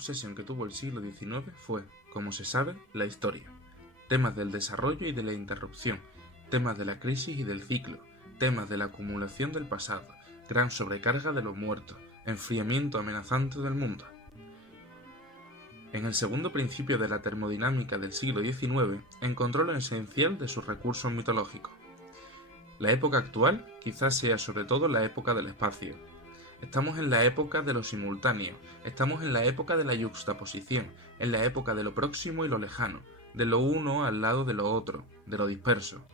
obsesión que tuvo el siglo XIX fue, como se sabe, la historia. Temas del desarrollo y de la interrupción, temas de la crisis y del ciclo, temas de la acumulación del pasado, gran sobrecarga de los muertos, enfriamiento amenazante del mundo. En el segundo principio de la termodinámica del siglo XIX encontró lo esencial de sus recursos mitológicos. La época actual quizás sea sobre todo la época del espacio. Estamos en la época de lo simultáneo, estamos en la época de la yuxtaposición, en la época de lo próximo y lo lejano, de lo uno al lado de lo otro, de lo disperso.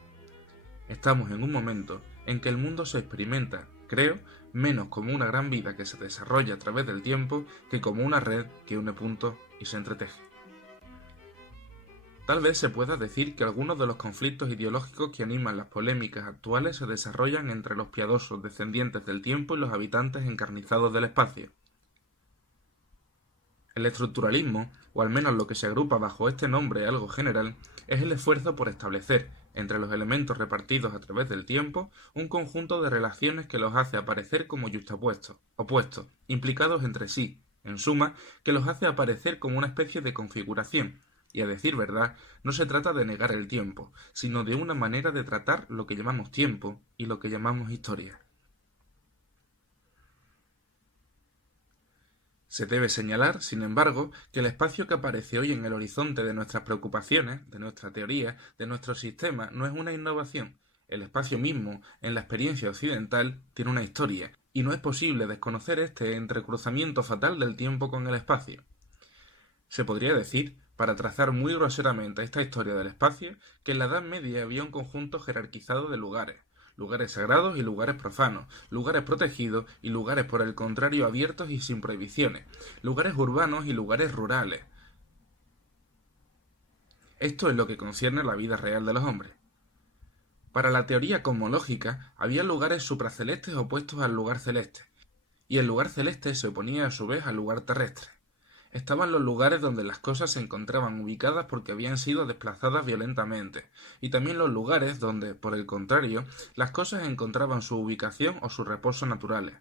Estamos en un momento en que el mundo se experimenta, creo, menos como una gran vida que se desarrolla a través del tiempo que como una red que une puntos y se entreteje. Tal vez se pueda decir que algunos de los conflictos ideológicos que animan las polémicas actuales se desarrollan entre los piadosos descendientes del tiempo y los habitantes encarnizados del espacio. El estructuralismo, o al menos lo que se agrupa bajo este nombre algo general, es el esfuerzo por establecer, entre los elementos repartidos a través del tiempo, un conjunto de relaciones que los hace aparecer como yuxtapuestos, opuestos, implicados entre sí, en suma, que los hace aparecer como una especie de configuración. Y a decir verdad, no se trata de negar el tiempo, sino de una manera de tratar lo que llamamos tiempo y lo que llamamos historia. Se debe señalar, sin embargo, que el espacio que aparece hoy en el horizonte de nuestras preocupaciones, de nuestra teoría, de nuestro sistema, no es una innovación. El espacio mismo, en la experiencia occidental, tiene una historia, y no es posible desconocer este entrecruzamiento fatal del tiempo con el espacio. Se podría decir, para trazar muy groseramente esta historia del espacio, que en la Edad Media había un conjunto jerarquizado de lugares sagrados y lugares profanos, lugares protegidos y lugares por el contrario abiertos y sin prohibiciones, lugares urbanos y lugares rurales. Esto es lo que concierne a la vida real de los hombres. Para la teoría cosmológica había lugares supracelestes opuestos al lugar celeste, y el lugar celeste se oponía a su vez al lugar terrestre. Estaban los lugares donde las cosas se encontraban ubicadas porque habían sido desplazadas violentamente, y también los lugares donde, por el contrario, las cosas encontraban su ubicación o su reposo naturales.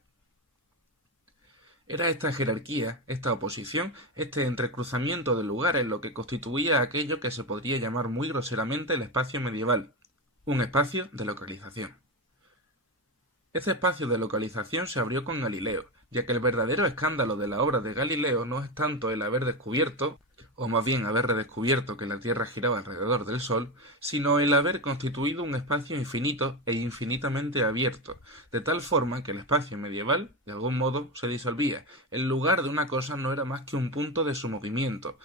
Era esta jerarquía, esta oposición, este entrecruzamiento de lugares lo que constituía aquello que se podría llamar muy groseramente el espacio medieval, un espacio de localización. Este espacio de localización se abrió con Galileo, ya que el verdadero escándalo de la obra de Galileo no es tanto el haber descubierto, o más bien haber redescubierto que la Tierra giraba alrededor del Sol, sino el haber constituido un espacio infinito e infinitamente abierto, de tal forma que el espacio medieval, de algún modo, se disolvía. El lugar de una cosa no era más que un punto de su movimiento,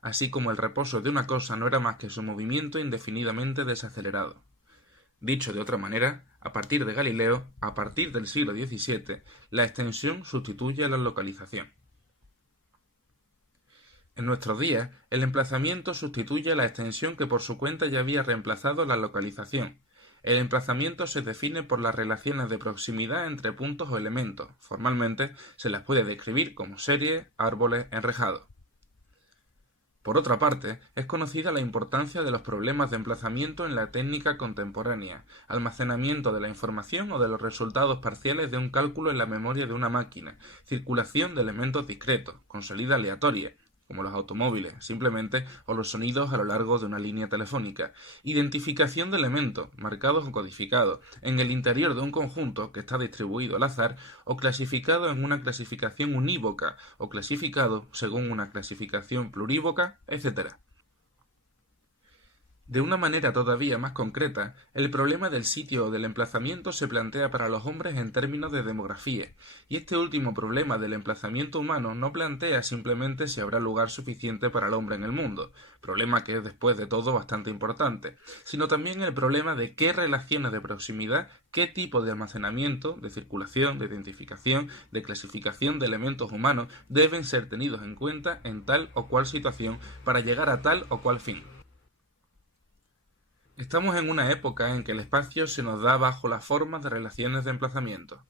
así como el reposo de una cosa no era más que su movimiento indefinidamente desacelerado. Dicho de otra manera, a partir de Galileo, a partir del siglo XVII, la extensión sustituye a la localización. En nuestros días, el emplazamiento sustituye a la extensión que por su cuenta ya había reemplazado la localización. El emplazamiento se define por las relaciones de proximidad entre puntos o elementos. Formalmente, se las puede describir como series, árboles, enrejados. Por otra parte, es conocida la importancia de los problemas de emplazamiento en la técnica contemporánea, almacenamiento de la información o de los resultados parciales de un cálculo en la memoria de una máquina, circulación de elementos discretos, con salida aleatoria, como los automóviles, simplemente, o los sonidos a lo largo de una línea telefónica, identificación de elementos, marcados o codificados, en el interior de un conjunto que está distribuido al azar o clasificado en una clasificación unívoca o clasificado según una clasificación plurívoca, etc. De una manera todavía más concreta, el problema del sitio o del emplazamiento se plantea para los hombres en términos de demografía, y este último problema del emplazamiento humano no plantea simplemente si habrá lugar suficiente para el hombre en el mundo, problema que es después de todo bastante importante, sino también el problema de qué relaciones de proximidad, qué tipo de almacenamiento, de circulación, de identificación, de clasificación de elementos humanos deben ser tenidos en cuenta en tal o cual situación para llegar a tal o cual fin. Estamos en una época en que el espacio se nos da bajo la forma de relaciones de emplazamiento.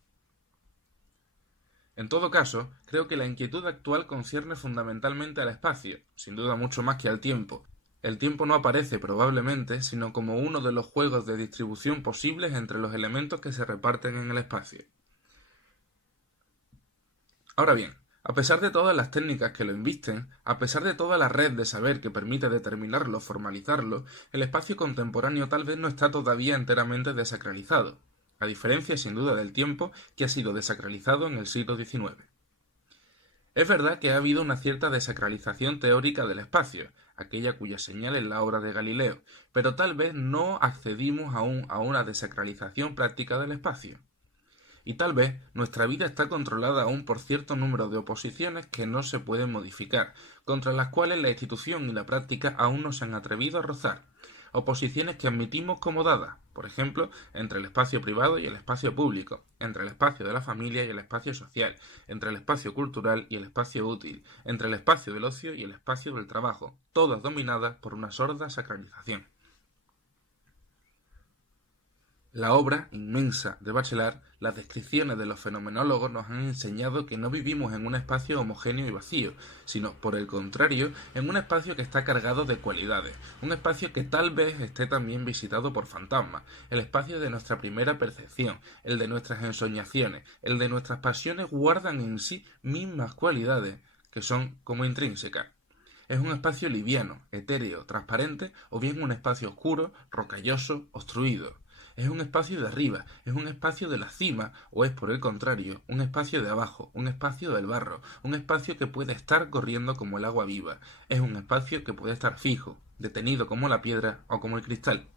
En todo caso, creo que la inquietud actual concierne fundamentalmente al espacio, sin duda mucho más que al tiempo. El tiempo no aparece probablemente sino como uno de los juegos de distribución posibles entre los elementos que se reparten en el espacio. Ahora bien, A pesar de todas las técnicas que lo invisten, a pesar de toda la red de saber que permite determinarlo, formalizarlo, el espacio contemporáneo tal vez no está todavía enteramente desacralizado, a diferencia sin duda del tiempo que ha sido desacralizado en el siglo XIX. Es verdad que ha habido una cierta desacralización teórica del espacio, aquella cuya señal es la obra de Galileo, pero tal vez no accedimos aún a una desacralización práctica del espacio. Y tal vez nuestra vida está controlada aún por cierto número de oposiciones que no se pueden modificar, contra las cuales la institución y la práctica aún no se han atrevido a rozar. Oposiciones que admitimos como dadas, por ejemplo, entre el espacio privado y el espacio público, entre el espacio de la familia y el espacio social, entre el espacio cultural y el espacio útil, entre el espacio del ocio y el espacio del trabajo, todas dominadas por una sorda sacralización. La obra inmensa de Bachelard, las descripciones de los fenomenólogos nos han enseñado que no vivimos en un espacio homogéneo y vacío, sino, por el contrario, en un espacio que está cargado de cualidades, un espacio que tal vez esté también visitado por fantasmas, el espacio de nuestra primera percepción, el de nuestras ensoñaciones, el de nuestras pasiones guardan en sí mismas cualidades que son como intrínsecas. Es un espacio liviano, etéreo, transparente o bien un espacio oscuro, rocalloso, obstruido. Es un espacio de arriba, es un espacio de la cima o es por el contrario, un espacio de abajo, un espacio del barro, un espacio que puede estar corriendo como el agua viva. Es un espacio que puede estar fijo, detenido como la piedra o como el cristal.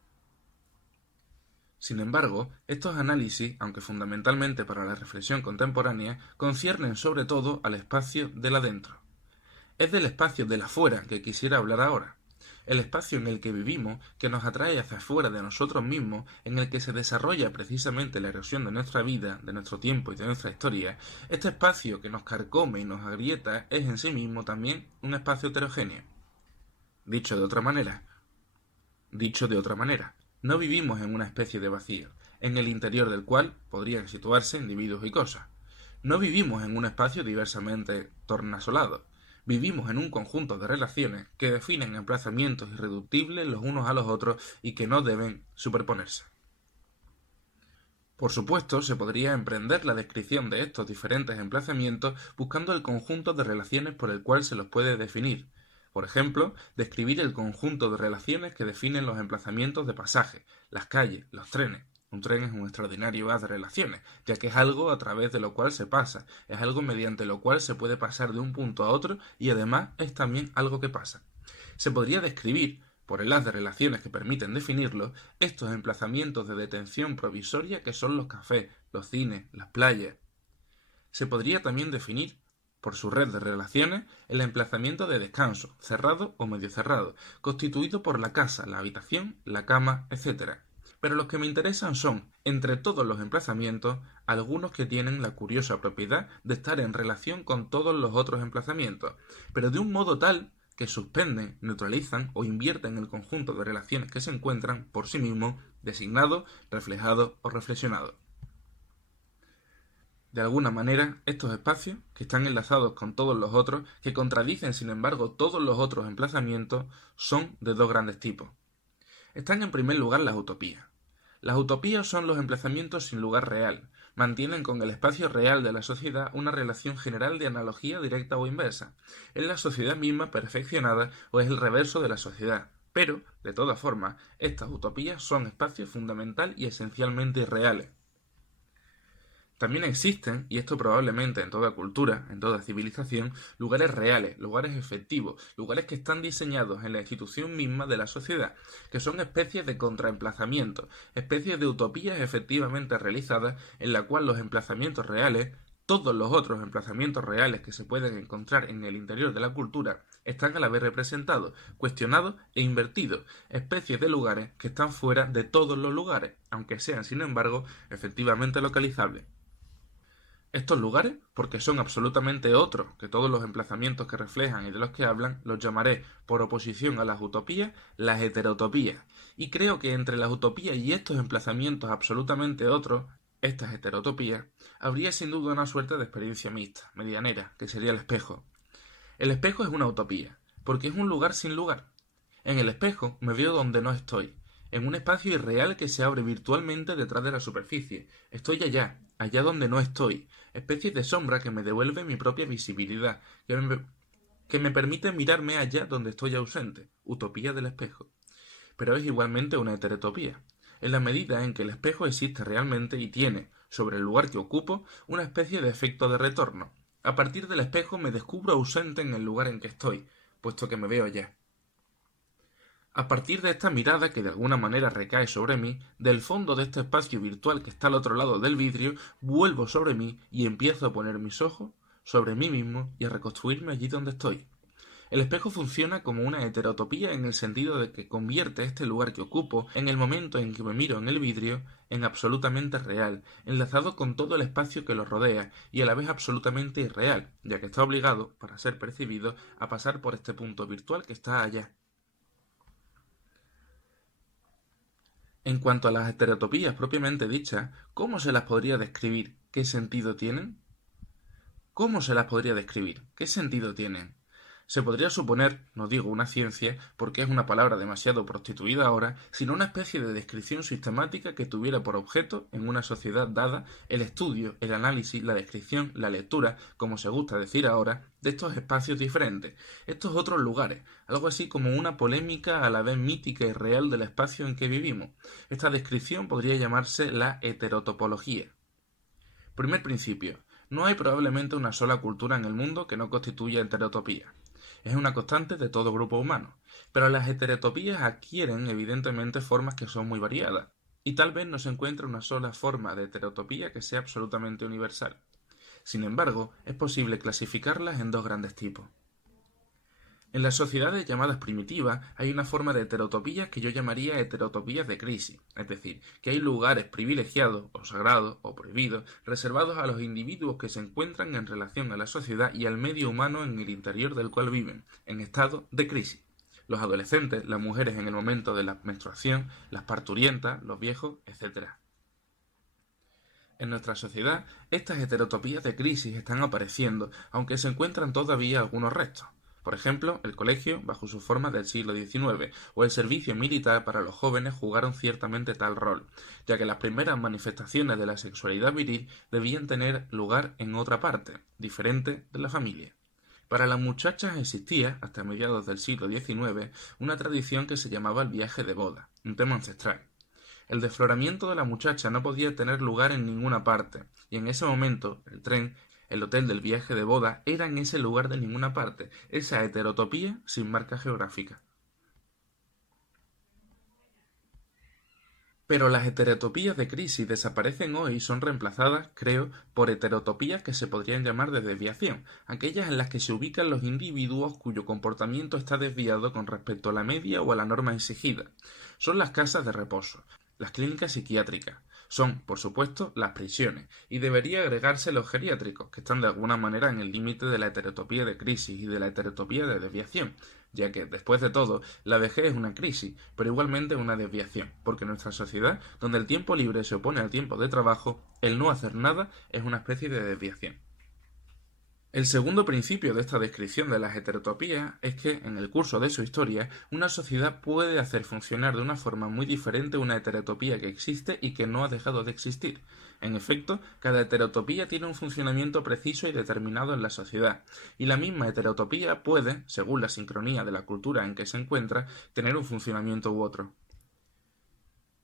Sin embargo, estos análisis, aunque fundamentalmente para la reflexión contemporánea, conciernen sobre todo al espacio del adentro. Es del espacio del afuera que quisiera hablar ahora. El espacio en el que vivimos, que nos atrae hacia afuera de nosotros mismos, en el que se desarrolla precisamente la erosión de nuestra vida, de nuestro tiempo y de nuestra historia, este espacio que nos carcome y nos agrieta es en sí mismo también un espacio heterogéneo. Dicho de otra manera, no vivimos en una especie de vacío, en el interior del cual podrían situarse individuos y cosas. No vivimos en un espacio diversamente tornasolado. Vivimos en un conjunto de relaciones que definen emplazamientos irreductibles los unos a los otros y que no deben superponerse. Por supuesto, se podría emprender la descripción de estos diferentes emplazamientos buscando el conjunto de relaciones por el cual se los puede definir. Por ejemplo, describir el conjunto de relaciones que definen los emplazamientos de pasaje, las calles, los trenes. Un tren es un extraordinario haz de relaciones, ya que es algo a través de lo cual se pasa, es algo mediante lo cual se puede pasar de un punto a otro y además es también algo que pasa. Se podría describir, por el haz de relaciones que permiten definirlo, estos emplazamientos de detención provisoria que son los cafés, los cines, las playas. Se podría también definir, por su red de relaciones, el emplazamiento de descanso, cerrado o medio cerrado, constituido por la casa, la habitación, la cama, etc. Pero los que me interesan son, entre todos los emplazamientos, algunos que tienen la curiosa propiedad de estar en relación con todos los otros emplazamientos, pero de un modo tal que suspenden, neutralizan o invierten el conjunto de relaciones que se encuentran por sí mismos, designados, reflejados o reflexionados. De alguna manera, estos espacios, que están enlazados con todos los otros, que contradicen sin embargo todos los otros emplazamientos, son de dos grandes tipos. Están en primer lugar las utopías. Las utopías son los emplazamientos sin lugar real, mantienen con el espacio real de la sociedad una relación general de analogía directa o inversa. Es la sociedad misma perfeccionada o es el reverso de la sociedad. Pero, de todas formas, estas utopías son espacios fundamental y esencialmente irreales. También existen, y esto probablemente en toda cultura, en toda civilización, lugares reales, lugares efectivos, lugares que están diseñados en la institución misma de la sociedad, que son especies de contraemplazamientos, especies de utopías efectivamente realizadas en la cual los emplazamientos reales, todos los otros emplazamientos reales que se pueden encontrar en el interior de la cultura, están a la vez representados, cuestionados e invertidos, especies de lugares que están fuera de todos los lugares, aunque sean sin embargo efectivamente localizables. Estos lugares, porque son absolutamente otros que todos los emplazamientos que reflejan y de los que hablan, los llamaré, por oposición a las utopías, las heterotopías. Y creo que entre las utopías y estos emplazamientos absolutamente otros, estas heterotopías, habría sin duda una suerte de experiencia mixta, medianera, que sería el espejo. El espejo es una utopía, porque es un lugar sin lugar. En el espejo me veo donde no estoy. en un espacio irreal que se abre virtualmente detrás de la superficie. Estoy allá, allá donde no estoy, especie de sombra que me devuelve mi propia visibilidad, que me permite mirarme allá donde estoy ausente, utopía del espejo. Pero es igualmente una heterotopía, en la medida en que el espejo existe realmente y tiene, sobre el lugar que ocupo, una especie de efecto de retorno. A partir del espejo me descubro ausente en el lugar en que estoy, puesto que me veo allá. A partir de esta mirada que de alguna manera recae sobre mí, del fondo de este espacio virtual que está al otro lado del vidrio, vuelvo sobre mí y empiezo a poner mis ojos sobre mí mismo y a reconstruirme allí donde estoy. El espejo funciona como una heterotopía en el sentido de que convierte este lugar que ocupo, en el momento en que me miro en el vidrio, en absolutamente real, enlazado con todo el espacio que lo rodea y a la vez absolutamente irreal, ya que está obligado, para ser percibido, a pasar por este punto virtual que está allá. En cuanto a las heterotopías propiamente dichas, ¿cómo se las podría describir? ¿Qué sentido tienen? ¿Cómo se las podría describir? ¿Qué sentido tienen? Se podría suponer, no digo una ciencia, porque es una palabra demasiado prostituida ahora, sino una especie de descripción sistemática que tuviera por objeto, en una sociedad dada, el estudio, el análisis, la descripción, la lectura, como se gusta decir ahora, de estos espacios diferentes, estos otros lugares, algo así como una polémica a la vez mítica y real del espacio en que vivimos. Esta descripción podría llamarse la heterotopología. Primer principio. No hay probablemente una sola cultura en el mundo que no constituya heterotopía. Es una constante de todo grupo humano, pero las heterotopías adquieren evidentemente formas que son muy variadas, y tal vez no se encuentre una sola forma de heterotopía que sea absolutamente universal. Sin embargo, es posible clasificarlas en dos grandes tipos. En las sociedades llamadas primitivas hay una forma de heterotopías que yo llamaría heterotopías de crisis, es decir, que hay lugares privilegiados o sagrados o prohibidos reservados a los individuos que se encuentran en relación a la sociedad y al medio humano en el interior del cual viven, en estado de crisis. Los adolescentes, las mujeres en el momento de la menstruación, las parturientas, los viejos, etc. En nuestra sociedad, estas heterotopías de crisis están apareciendo, aunque se encuentran todavía algunos restos. Por ejemplo, el colegio, bajo su forma del siglo XIX, o el servicio militar para los jóvenes jugaron ciertamente tal rol, ya que las primeras manifestaciones de la sexualidad viril debían tener lugar en otra parte, diferente de la familia. Para las muchachas existía, hasta mediados del siglo XIX, una tradición que se llamaba el viaje de boda, un tema ancestral. El desfloramiento de la muchacha no podía tener lugar en ninguna parte, y en ese momento el tren, el hotel del viaje de boda, era en ese lugar de ninguna parte, esa heterotopía sin marca geográfica. Pero las heterotopías de crisis desaparecen hoy y son reemplazadas, creo, por heterotopías que se podrían llamar de desviación, aquellas en las que se ubican los individuos cuyo comportamiento está desviado con respecto a la media o a la norma exigida. Son las casas de reposo, las clínicas psiquiátricas, son, por supuesto, las prisiones, y debería agregarse los geriátricos, que están de alguna manera en el límite de la heterotopía de crisis y de la heterotopía de desviación, ya que, después de todo, la vejez es una crisis, pero igualmente una desviación, porque en nuestra sociedad, donde el tiempo libre se opone al tiempo de trabajo, el no hacer nada es una especie de desviación. El segundo principio de esta descripción de las heterotopías es que, en el curso de su historia, una sociedad puede hacer funcionar de una forma muy diferente una heterotopía que existe y que no ha dejado de existir. En efecto, cada heterotopía tiene un funcionamiento preciso y determinado en la sociedad, y la misma heterotopía puede, según la sincronía de la cultura en que se encuentra, tener un funcionamiento u otro.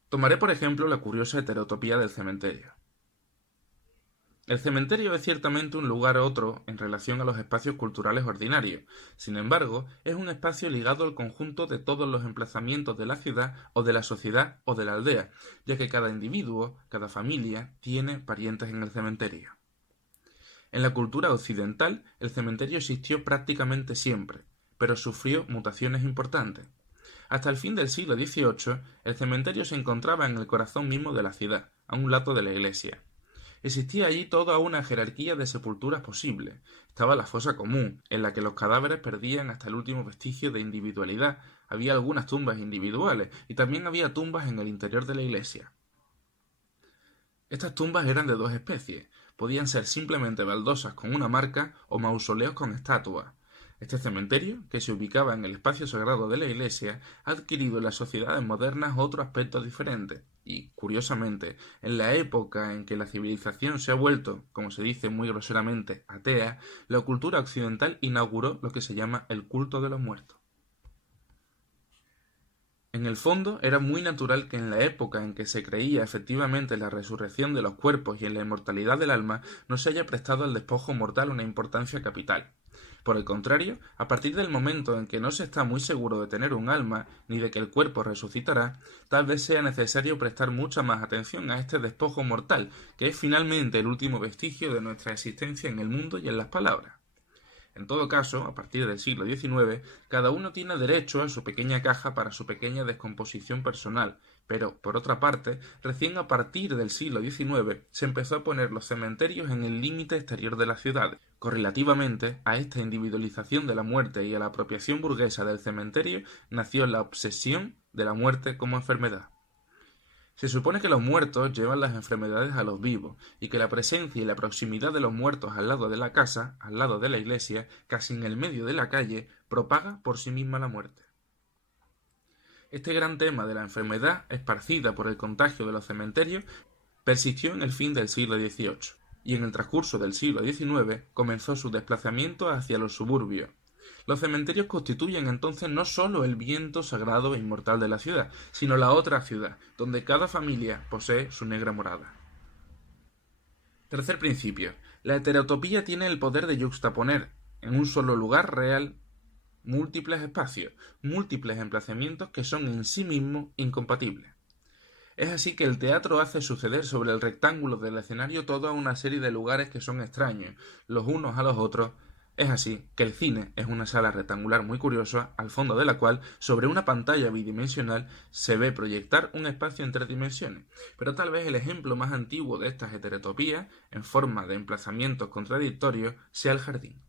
Tomaré por ejemplo la curiosa heterotopía del cementerio. El cementerio es ciertamente un lugar otro en relación a los espacios culturales ordinarios. Sin embargo, es un espacio ligado al conjunto de todos los emplazamientos de la ciudad o de la sociedad o de la aldea, ya que cada individuo, cada familia, tiene parientes en el cementerio. En la cultura occidental, el cementerio existió prácticamente siempre, pero sufrió mutaciones importantes. Hasta el fin del siglo XVIII, el cementerio se encontraba en el corazón mismo de la ciudad, a un lado de la iglesia. Existía allí toda una jerarquía de sepulturas posibles. Estaba la fosa común, en la que los cadáveres perdían hasta el último vestigio de individualidad. Había algunas tumbas individuales y también había tumbas en el interior de la iglesia. Estas tumbas eran de dos especies. Podían ser simplemente baldosas con una marca o mausoleos con estatuas. Este cementerio, que se ubicaba en el espacio sagrado de la iglesia, ha adquirido en las sociedades modernas otro aspecto diferente, y, curiosamente, en la época en que la civilización se ha vuelto, como se dice muy groseramente, atea, la cultura occidental inauguró lo que se llama el culto de los muertos. En el fondo, era muy natural que en la época en que se creía efectivamente en la resurrección de los cuerpos y en la inmortalidad del alma, no se haya prestado al despojo mortal una importancia capital. Por el contrario, a partir del momento en que no se está muy seguro de tener un alma, ni de que el cuerpo resucitará, tal vez sea necesario prestar mucha más atención a este despojo mortal, que es finalmente el último vestigio de nuestra existencia en el mundo y en las palabras. En todo caso, a partir del siglo XIX, cada uno tiene derecho a su pequeña caja para su pequeña descomposición personal, pero, por otra parte, recién a partir del siglo XIX se empezó a poner los cementerios en el límite exterior de las ciudades. Correlativamente a esta individualización de la muerte y a la apropiación burguesa del cementerio, nació la obsesión de la muerte como enfermedad. Se supone que los muertos llevan las enfermedades a los vivos, y que la presencia y la proximidad de los muertos al lado de la casa, al lado de la iglesia, casi en el medio de la calle, propaga por sí misma la muerte. Este gran tema de la enfermedad, esparcida por el contagio de los cementerios, persistió en el fin del siglo XVIII, y en el transcurso del siglo XIX comenzó su desplazamiento hacia los suburbios. Los cementerios constituyen entonces no sólo el viento sagrado e inmortal de la ciudad, sino la otra ciudad, donde cada familia posee su negra morada. Tercer principio. La heterotopía tiene el poder de yuxtaponer en un solo lugar real múltiples espacios, múltiples emplazamientos que son en sí mismos incompatibles. Es así que el teatro hace suceder sobre el rectángulo del escenario toda una serie de lugares que son extraños, los unos a los otros. Es así que el cine es una sala rectangular muy curiosa, al fondo de la cual, sobre una pantalla bidimensional, se ve proyectar un espacio en 3 dimensiones. Pero tal vez el ejemplo más antiguo de estas heterotopías, en forma de emplazamientos contradictorios, sea el jardín.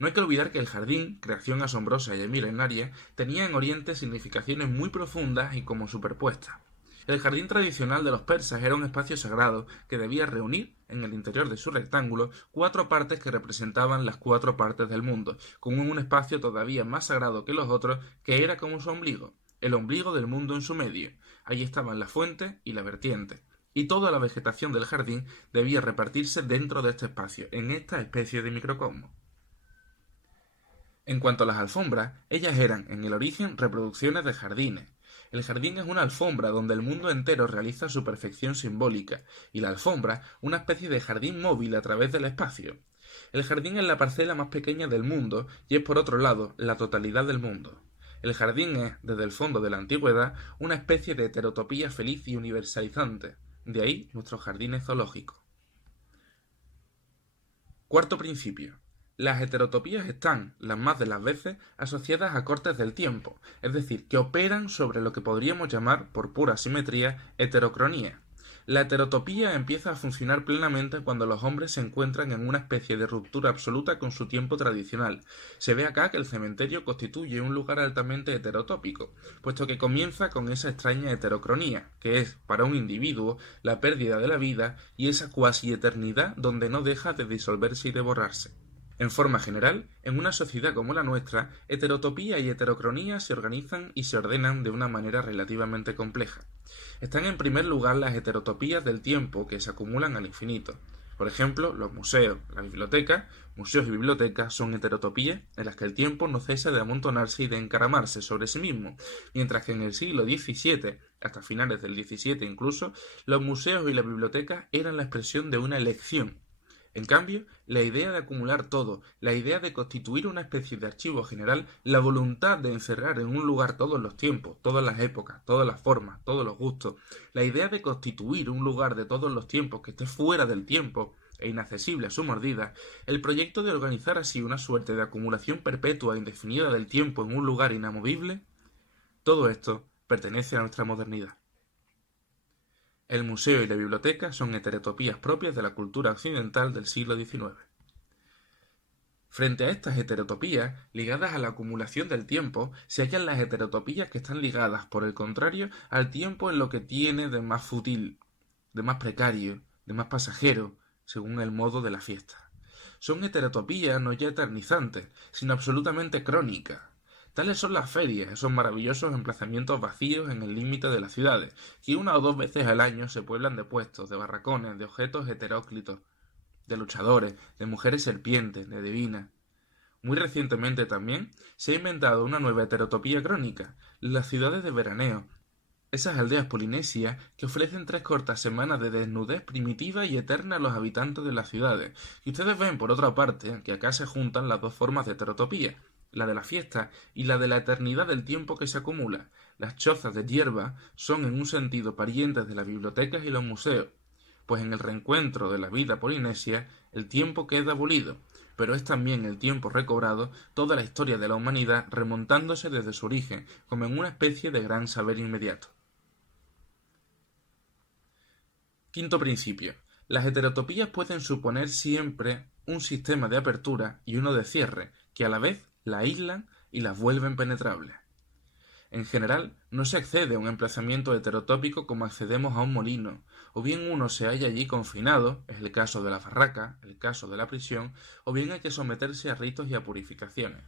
No hay que olvidar que el jardín, creación asombrosa y milenaria, tenía en Oriente significaciones muy profundas y como superpuestas. El jardín tradicional de los persas era un espacio sagrado que debía reunir, en el interior de su rectángulo, 4 partes que representaban las 4 partes del mundo, con un espacio todavía más sagrado que los otros, que era como su ombligo, el ombligo del mundo en su medio. Allí estaban la fuente y la vertiente, y toda la vegetación del jardín debía repartirse dentro de este espacio, en esta especie de microcosmos. En cuanto a las alfombras, ellas eran, en el origen, reproducciones de jardines. El jardín es una alfombra donde el mundo entero realiza su perfección simbólica, y la alfombra una especie de jardín móvil a través del espacio. El jardín es la parcela más pequeña del mundo y es por otro lado la totalidad del mundo. El jardín es, desde el fondo de la antigüedad, una especie de heterotopía feliz y universalizante. De ahí nuestros jardines zoológicos. Cuarto principio. Las heterotopías están, las más de las veces, asociadas a cortes del tiempo, es decir, que operan sobre lo que podríamos llamar, por pura simetría, heterocronía. La heterotopía empieza a funcionar plenamente cuando los hombres se encuentran en una especie de ruptura absoluta con su tiempo tradicional. Se ve acá que el cementerio constituye un lugar altamente heterotópico, puesto que comienza con esa extraña heterocronía, que es, para un individuo, la pérdida de la vida y esa cuasi eternidad donde no deja de disolverse y de borrarse. En forma general, en una sociedad como la nuestra, heterotopía y heterocronía se organizan y se ordenan de una manera relativamente compleja. Están en primer lugar las heterotopías del tiempo que se acumulan al infinito. Por ejemplo, los museos, las bibliotecas, museos y bibliotecas son heterotopías en las que el tiempo no cesa de amontonarse y de encaramarse sobre sí mismo, mientras que en el siglo XVII, hasta finales del XVII incluso, los museos y las bibliotecas eran la expresión de una elección. En cambio, la idea de acumular todo, la idea de constituir una especie de archivo general, la voluntad de encerrar en un lugar todos los tiempos, todas las épocas, todas las formas, todos los gustos, la idea de constituir un lugar de todos los tiempos que esté fuera del tiempo e inaccesible a su mordida, el proyecto de organizar así una suerte de acumulación perpetua e indefinida del tiempo en un lugar inamovible, todo esto pertenece a nuestra modernidad. El museo y la biblioteca son heterotopías propias de la cultura occidental del siglo XIX. Frente a estas heterotopías, ligadas a la acumulación del tiempo, se hallan las heterotopías que están ligadas, por el contrario, al tiempo en lo que tiene de más fútil, de más precario, de más pasajero, según el modo de la fiesta. son heterotopías no ya eternizantes, sino absolutamente crónicas. Tales son las ferias, esos maravillosos emplazamientos vacíos en el límite de las ciudades, que una o dos veces al año se pueblan de puestos, de barracones, de objetos heteróclitos, de luchadores, de mujeres serpientes, de divinas. Muy recientemente también se ha inventado una nueva heterotopía crónica, las ciudades de veraneo, esas aldeas polinesias que ofrecen 3 cortas semanas de desnudez primitiva y eterna a los habitantes de las ciudades. Y ustedes ven, por otra parte, que acá se juntan las dos formas de heterotopía, la de la fiesta y la de la eternidad del tiempo que se acumula. Las chozas de hierba son en un sentido parientes de las bibliotecas y los museos, pues en el reencuentro de la vida polinesia el tiempo queda abolido, pero es también el tiempo recobrado toda la historia de la humanidad remontándose desde su origen, como en una especie de gran saber inmediato. Quinto principio. Las heterotopías pueden suponer siempre un sistema de apertura y uno de cierre, que a la vez la aíslan y las vuelven penetrables. En general, no se accede a un emplazamiento heterotópico como accedemos a un molino, o bien uno se halla allí confinado, es el caso de la barraca, el caso de la prisión, o bien hay que someterse a ritos y a purificaciones.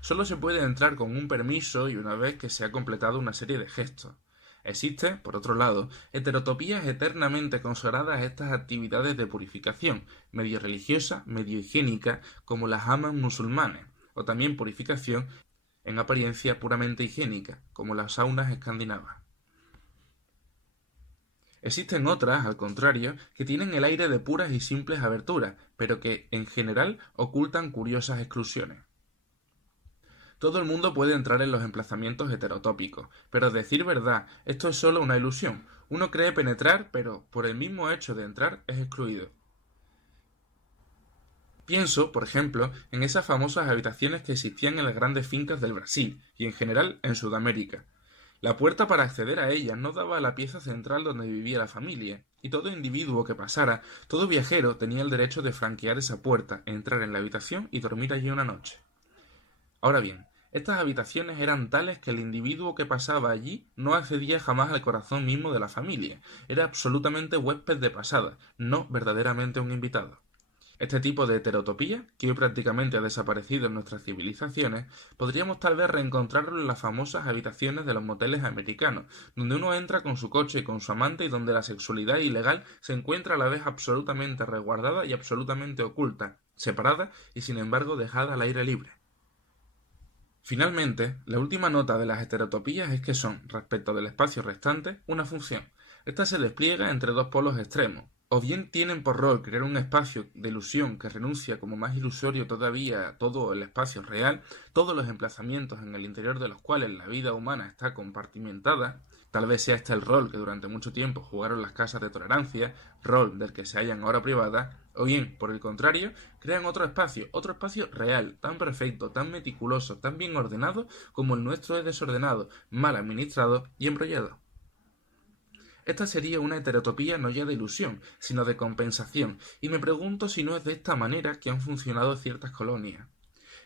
Solo se puede entrar con un permiso y una vez que se ha completado una serie de gestos. Existe, por otro lado, heterotopías eternamente consagradas a estas actividades de purificación, medio religiosa, medio higiénica, como las llaman musulmanes, o también purificación en apariencia puramente higiénica, como las saunas escandinavas. Existen otras, al contrario, que tienen el aire de puras y simples aberturas, pero que, en general, ocultan curiosas exclusiones. Todo el mundo puede entrar en los emplazamientos heterotópicos, pero a decir verdad, esto es solo una ilusión. Uno cree penetrar, pero por el mismo hecho de entrar es excluido. Pienso, por ejemplo, en esas famosas habitaciones que existían en las grandes fincas del Brasil y en general en Sudamérica. La puerta para acceder a ellas no daba a la pieza central donde vivía la familia, y todo individuo que pasara, todo viajero tenía el derecho de franquear esa puerta, entrar en la habitación y dormir allí una noche. Ahora bien, estas habitaciones eran tales que el individuo que pasaba allí no accedía jamás al corazón mismo de la familia, era absolutamente huésped de pasada, no verdaderamente un invitado. Este tipo de heterotopía, que hoy prácticamente ha desaparecido en nuestras civilizaciones, podríamos tal vez reencontrarlo en las famosas habitaciones de los moteles americanos, donde uno entra con su coche y con su amante y donde la sexualidad ilegal se encuentra a la vez absolutamente resguardada y absolutamente oculta, separada y sin embargo dejada al aire libre. Finalmente, la última nota de las heterotopías es que son, respecto del espacio restante, una función. Esta se despliega entre dos polos extremos. O bien tienen por rol crear un espacio de ilusión que renuncia como más ilusorio todavía a todo el espacio real, todos los emplazamientos en el interior de los cuales la vida humana está compartimentada, tal vez sea este el rol que durante mucho tiempo jugaron las casas de tolerancia, rol del que se hallan ahora privadas, o bien, por el contrario, crean otro espacio real, tan perfecto, tan meticuloso, tan bien ordenado como el nuestro es desordenado, mal administrado y embrollado. Esta sería una heterotopía no ya de ilusión, sino de compensación, y me pregunto si no es de esta manera que han funcionado ciertas colonias.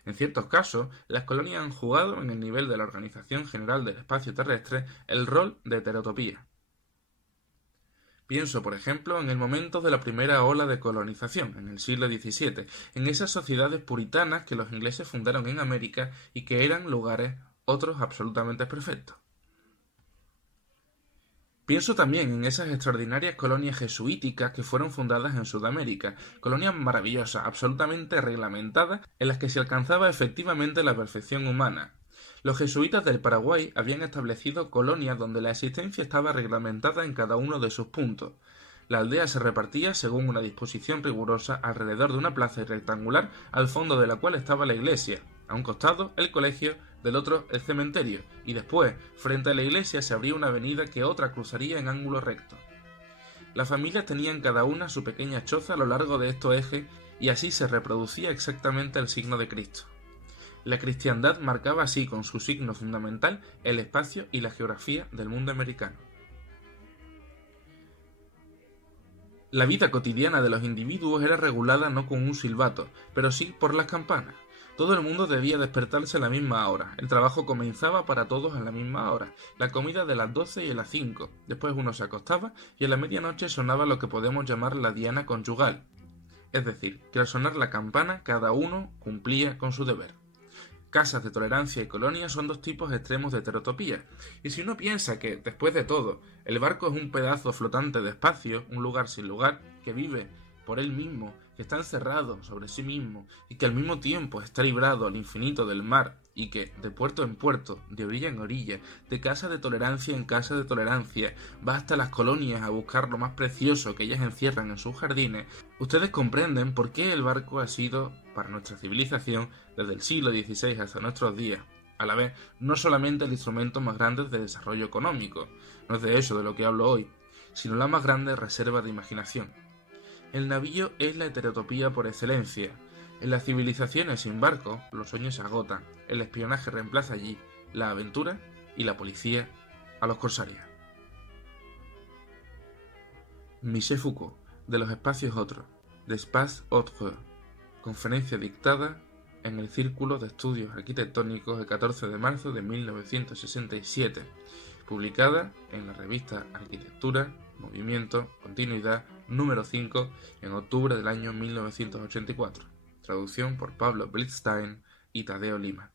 En ciertos casos, las colonias han jugado, en el nivel de la organización general del espacio terrestre, el rol de heterotopía. Pienso, por ejemplo, en el momento de la primera ola de colonización, en el siglo XVII, en esas sociedades puritanas que los ingleses fundaron en América y que eran lugares otros absolutamente perfectos. Pienso también en esas extraordinarias colonias jesuíticas que fueron fundadas en Sudamérica, colonias maravillosas, absolutamente reglamentadas, en las que se alcanzaba efectivamente la perfección humana. Los jesuitas del Paraguay habían establecido colonias donde la existencia estaba reglamentada en cada uno de sus puntos. La aldea se repartía según una disposición rigurosa alrededor de una plaza rectangular al fondo de la cual estaba la iglesia, a un costado el colegio, del otro el cementerio, y después, frente a la iglesia se abría una avenida que otra cruzaría en ángulo recto. Las familias tenían cada una su pequeña choza a lo largo de estos ejes y así se reproducía exactamente el signo de Cristo. La cristiandad marcaba así con su signo fundamental el espacio y la geografía del mundo americano. La vida cotidiana de los individuos era regulada no con un silbato, pero sí por las campanas. Todo el mundo debía despertarse a la misma hora, el trabajo comenzaba para todos a la misma hora, la comida de las 12 y a las 5, después uno se acostaba y a la medianoche sonaba lo que podemos llamar la diana conyugal. es decir, que al sonar la campana cada uno cumplía con su deber. Casas de tolerancia y colonias son dos tipos extremos de heterotopía, y si uno piensa que, después de todo, el barco es un pedazo flotante de espacio, un lugar sin lugar, que vive por él mismo, que está encerrado sobre sí mismo, y que al mismo tiempo está librado al infinito del mar, y que, de puerto en puerto, de orilla en orilla, de casa de tolerancia en casa de tolerancia, va hasta las colonias a buscar lo más precioso que ellas encierran en sus jardines, ustedes comprenden por qué el barco ha sido, para nuestra civilización, desde el siglo XVI hasta nuestros días, a la vez, no solamente el instrumento más grande de desarrollo económico, no es de eso de lo que hablo hoy, sino la más grande reserva de imaginación. El navío es la heterotopía por excelencia. En las civilizaciones sin barco, los sueños se agotan, el espionaje reemplaza allí la aventura y la policía a los corsarios. Michel Foucault, de los espacios otros, d'Espace Autre, conferencia dictada en el Círculo de Estudios Arquitectónicos el 14 de marzo de 1967, publicada en la revista Arquitectura, Movimiento, Continuidad, número 5, en octubre del año 1984. Traducción por Pablo Blitzstein y Tadeo Lima.